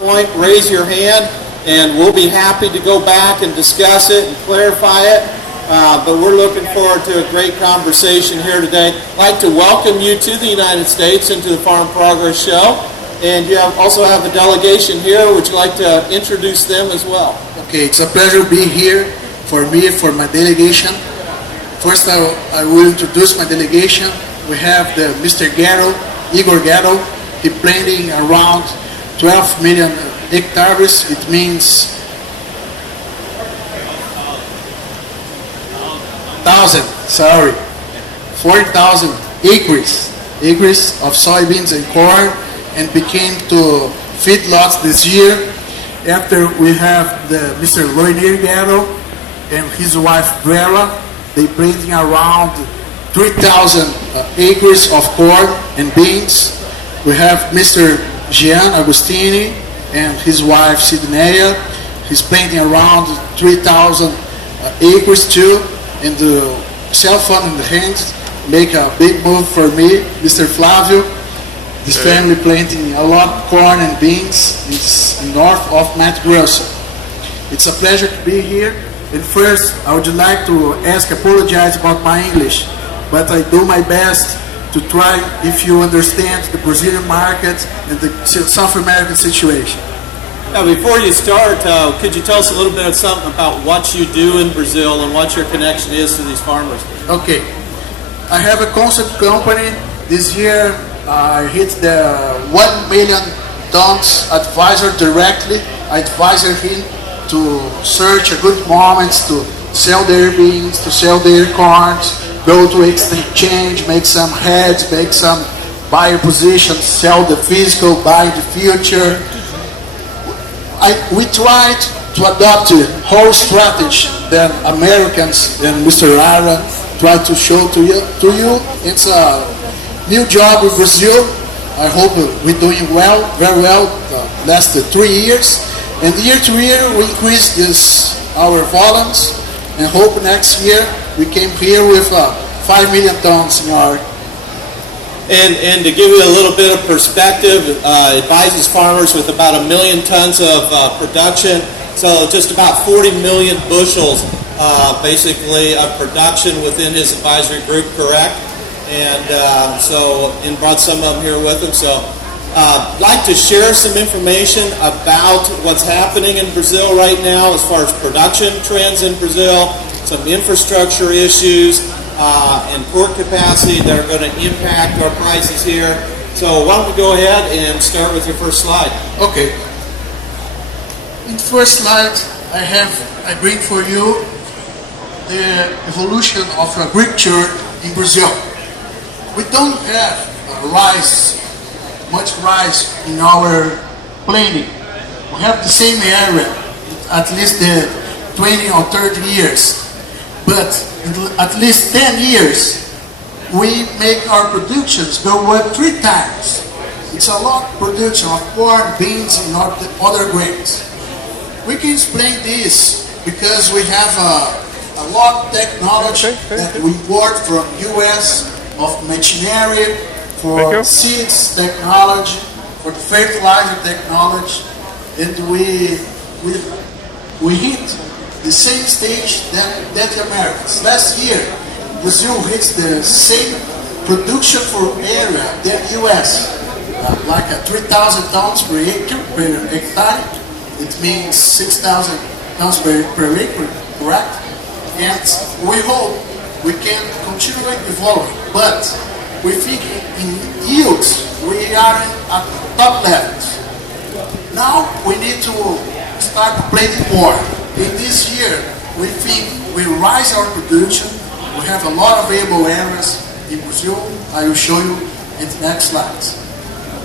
Point, raise your hand, and we'll be happy to go back and discuss it and clarify it. But we're looking forward to a great conversation here today. I'd like to welcome you to the United States and to the Farm Progress Show. And you also have a delegation here. Would you like to introduce them as well? Okay, it's a pleasure to be here for me, for my delegation. First, I will introduce my delegation. We have Mr. Igor Gatto. He's planting around 12 million hectares. It means 4,000 acres of soybeans and corn, and became to feedlots this year. After we have Mr. Loinir Gatto and his wife Brella. They planting around 3,000 acres of corn and beans. We have Mr. João Agostini and his wife Sidneia. He's planting around 3,000 acres too. And the cell phone in the hands make a big move for me, Mr. Flavio. His family planting a lot of corn and beans in north of Mato Grosso. It's a pleasure to be here. And first, I would like to apologize about my English, but I do my best to try if you understand the Brazilian market and the South American situation. Now, before you start, could you tell us a little bit of something about what you do in Brazil and what your connection is to these farmers? Okay. I have a concept company. This year, I hit the 1 million tons advisor directly. I advise him to search a good moments to sell their beans, to sell their corns, go to exchange, make some hedge, make some buyer positions, sell the physical, buy the future. We tried to adopt a whole strategy that Americans and Mr. Arlan tried to show to you. It's a new job in Brazil. I hope we're doing well, very well, last 3 years. And year to year, we increase our volumes, and hope next year we came here with 5 million tons in our. And to give you a little bit of perspective, advises farmers with about 1 million tons of production, so just about 40 million bushels, basically, of production within his advisory group, correct? And and brought some of them here with him. So. I'd like to share some information about what's happening in Brazil right now as far as production trends in Brazil, some infrastructure issues, and port capacity that are going to impact our prices here. So why don't we go ahead and start with your first slide. Okay. In the first slide, I bring for you the evolution of agriculture in Brazil. We don't have much rice in our planting. We have the same area, at least 20 or 30 years. But in at least 10 years, we make our productions go up 3 times. It's a lot of production of corn, beans, and other grains. We can explain this because we have a lot of technology that we import from US, of machinery, for seeds technology, for the fertilizer technology, and we hit the same stage that the Americans. Last year, Brazil hits the same production for area than US, like 3,000 tons per hectare. It means 6,000 tons per acre, correct? And we hope we can continue evolving, but we think in yields, we are at top levels. Now we need to start planting more. In this year, we think we rise our production. We have a lot of available areas in Brazil. I will show you in the next slides.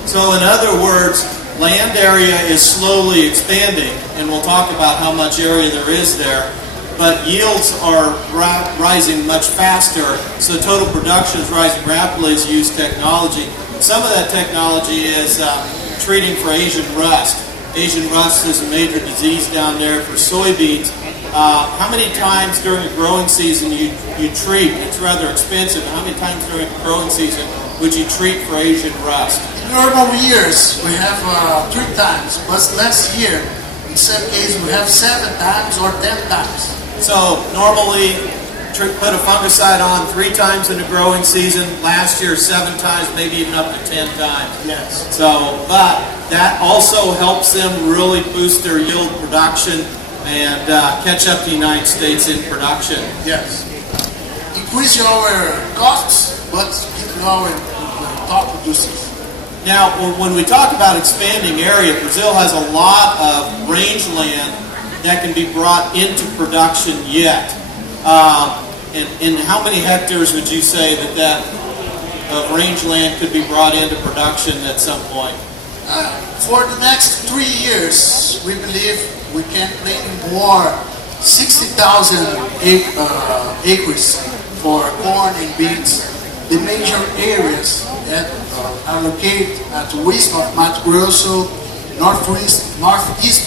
So in other words, land area is slowly expanding, and we'll talk about how much area there is there. But yields are rising much faster, so total production is rising rapidly as you use technology. Some of that technology is treating for Asian rust. Asian rust is a major disease down there for soybeans. How many times during the growing season you treat? It's rather expensive. How many times during the growing season would you treat for Asian rust? normal years we have 3 times, but last year in some cases we have 7 times or 10 times. So normally put a fungicide on 3 times in the growing season. Last year 7 times, maybe even up to 10 times. Yes. So, but that also helps them really boost their yield production and catch up to the United States in production. Yes. Increase our costs, but keep our top producers. Now, when we talk about expanding area, Brazil has a lot of rangeland that can be brought into production yet. And how many hectares would you say that rangeland could be brought into production at some point? For the next 3 years, we believe we can plant more 60,000 acres for corn and beans. The major areas that are located at the west of Mato Grosso, northeast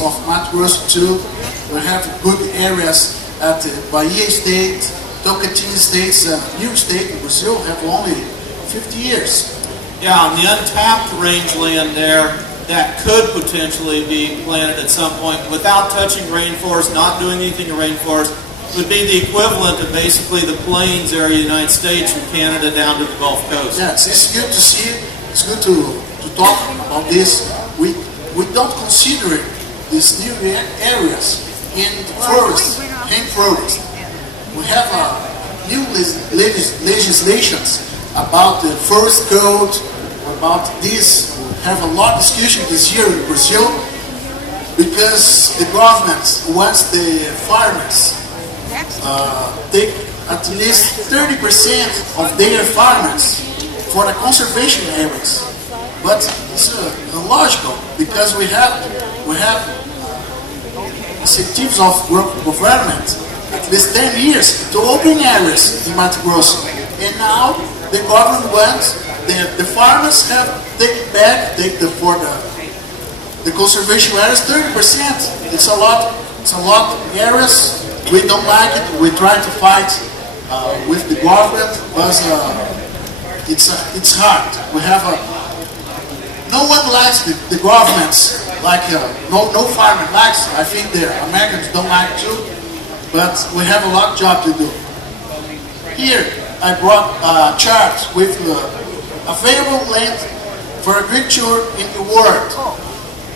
of Mato Grosso too. We have good areas at Bahia State, Tocantins States, new state in Brazil, have only 50 years. Yeah, on the untapped rangeland there, that could potentially be planted at some point without touching rainforest, not doing anything to rainforest, would be the equivalent of basically the plains area of the United States from Canada down to the Gulf Coast. Yes, it's good to see it. It's good to talk about this. We don't consider these new areas in the forest, rainforest. We have new legislations about the forest code, about this. We have a lot of discussion this year in Brazil because the government wants the farmers take at least 30% of their farmers for the conservation areas. But it's illogical because we have incentives of government at least 10 years to open areas in Mato Grosso, and now the government wants the farmers have take for the conservation areas 30%. It's a lot. It's a lot of areas. We don't like it. We try to fight with the government, but it's hard. We have no one likes the governments. Like no farmer likes. I think the Americans don't like too. But we have a lot of job to do. Here I brought a chart with available land for agriculture in the world.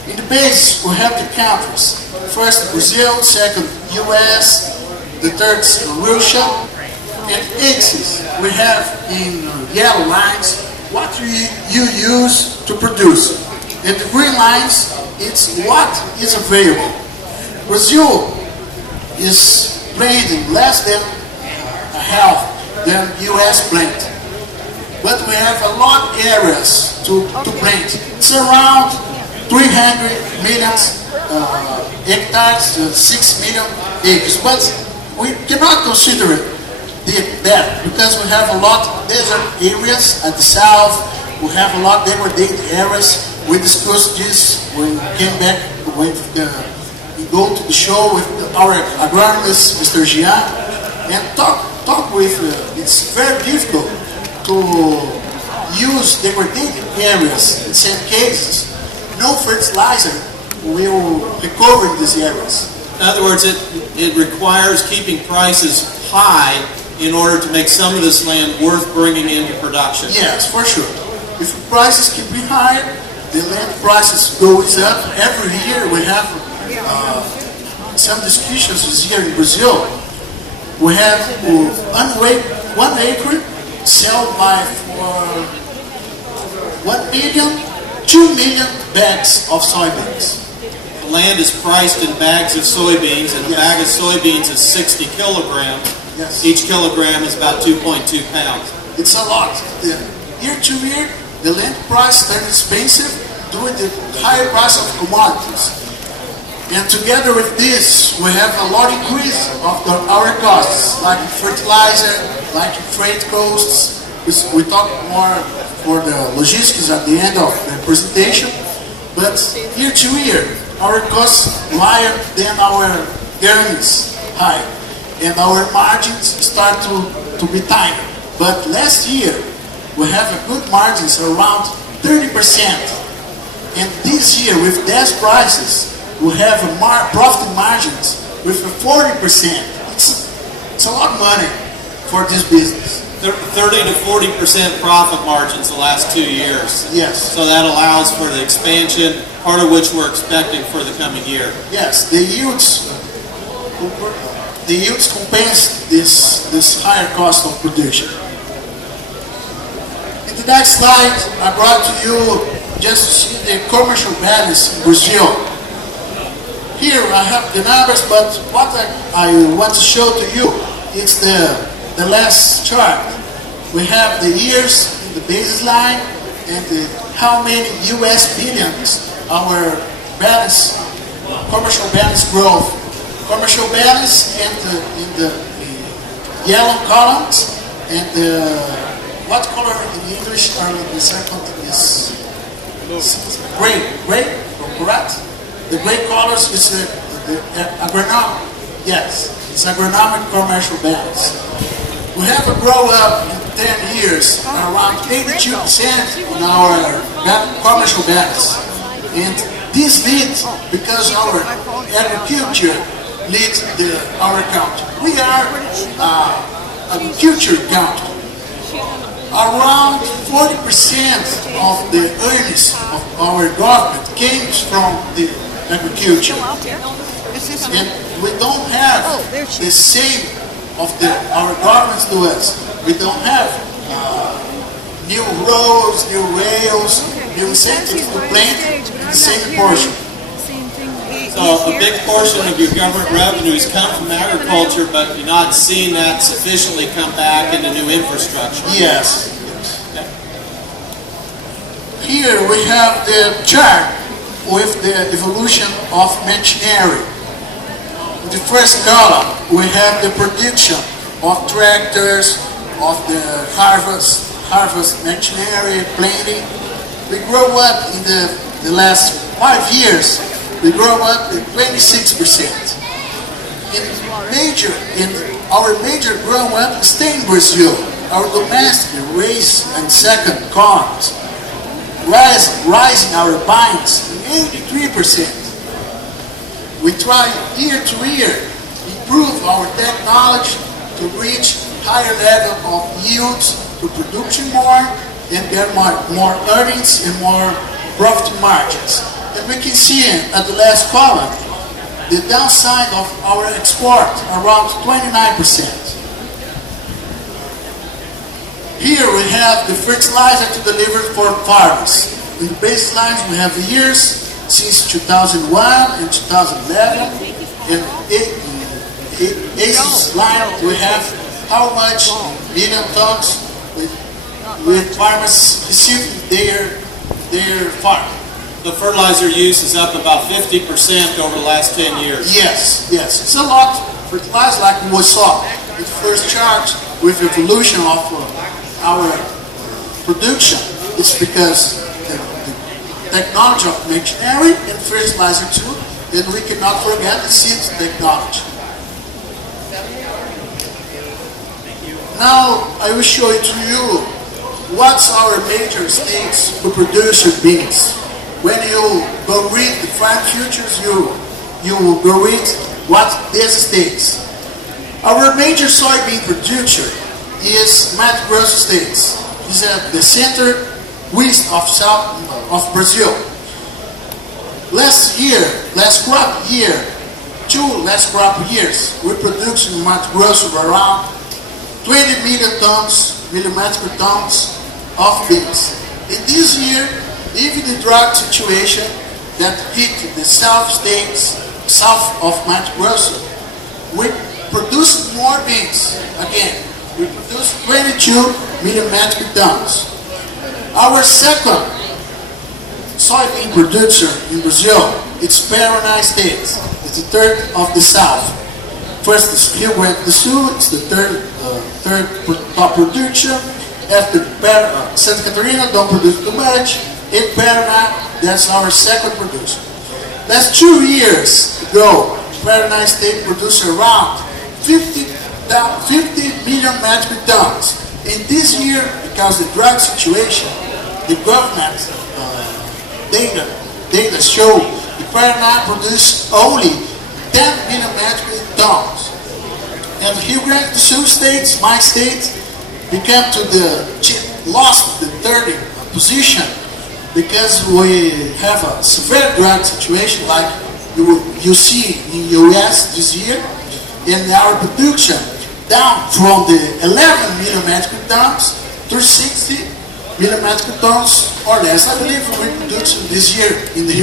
In the base we have the countries. First Brazil, second US, the third Russia, and axis we have in yellow lines what you use to produce. And the green lines, it's what is available. Brazil is planting less than half than US plant. But we have a lot of areas to plant. It's around 300 million hectares, 6 million acres. But we cannot consider that because we have a lot of desert areas at the south. We have a lot of degraded areas. We discussed this when we came back with we go to the show with our agronomist, Mr. João, and talk with. It's very difficult to use degraded areas. In some cases, no fertilizer will recover these areas. In other words, it requires keeping prices high in order to make some of this land worth bringing into production. Yes, for sure. If prices keep being higher, the land prices goes up. Every year we have some discussions this year in Brazil. We have 1 acre sold by for 1 million, 2 million bags of soybeans. The land is priced in bags of soybeans, and a bag of soybeans is 60 kilograms. Yes. Each kilogram is about 2.2 pounds. It's a lot. Year to year, the land price turns expensive due to the higher price of commodities. And together with this, we have a lot increase of our costs, like fertilizer, like freight costs. We talk more for the logistics at the end of the presentation. But year to year, our costs higher than our earnings high. And our margins start to be tiny. But last year, we have a good margins around 30%. And this year, with gas prices, we have a profit margins with a 40%. It's a lot of money for this business. 30 to 40% profit margins the last 2 years. Yes. So that allows for the expansion, part of which we're expecting for the coming year. Yes, the yields compense this higher cost of production. In the next slide, I brought to you just to see the commercial balance in Brazil. Here I have the numbers, but what I want to show to you is the last chart. We have the years in the baseline and how many US billions our balance, commercial balance growth. Commercial balance and in the yellow columns and what color in English are the second is gray, correct? The gray colors is the agronomic, yes, it's agronomic commercial balance. We have a grow up in 10 years around 82% on our commercial balance. And this leads because our agriculture leads our country. We are agriculture country. Around 40% of the earnings of our government came from the agriculture. And we don't have the same of our governments do us. We don't have new roads, new rails, new incentives to plant in the same portion. So a big portion of your government revenues come from agriculture, but you're not seeing that sufficiently come back into new infrastructure. Yes. Here we have the chart with the evolution of machinery. In the first column, we have the production of tractors, of the harvest machinery, planting. We grow up in the last 5 years. We grow up at 26%. Our major grow up stay in Brazil. Our domestic raise and second corns, rising our bines in 83%. We try year to year improve our technology to reach higher level of yields, to production more, and get more earnings and more profit margins. And we can see at the last column the downside of our export, around 29%. Here we have the fertilizer to deliver for farmers. In the baselines we have the years since 2001 and 2011, and ACES line we have how much million tons with farmers received their farm. The fertilizer use is up about 50% over the last 10 years. Yes. It's a lot fertilizer like we saw in the first chart with evolution of our production. It's because the technology of machinery and fertilizer too, and we cannot forget the seeds technology. Now I will show it to you what's our major states who produce beans. When you go read the farm futures, you will go read what this states. Our major soybean producer is Mato Grosso states. It's at the center west of south of Brazil. Last crop years, we produced in Mato Grosso around 20 millimetric tons of beans. In this year, even the drought situation that hit the south of Mato Grosso, we produced more beans. Again, we produced 22 millimetric tons. Our second soybean producer in Brazil, it's Paraná State. It's the third of the south. First is Rio Grande do Sul, it's the third top producer. After Santa Catarina, don't produce too much. In Paraná, that's our second producer. Last 2 years ago, Paraná State produced around 50 million metric tons. In this year, because of the drought situation, the government data show the Paraná produce only 10 million metric tons. And Rio Grande do Sul states, my state, lost the third position because we have a severe drought situation like you see in US this year, and our production down from the 11 million metric tons to 60 million metric tons or less. I believe we produce this year in the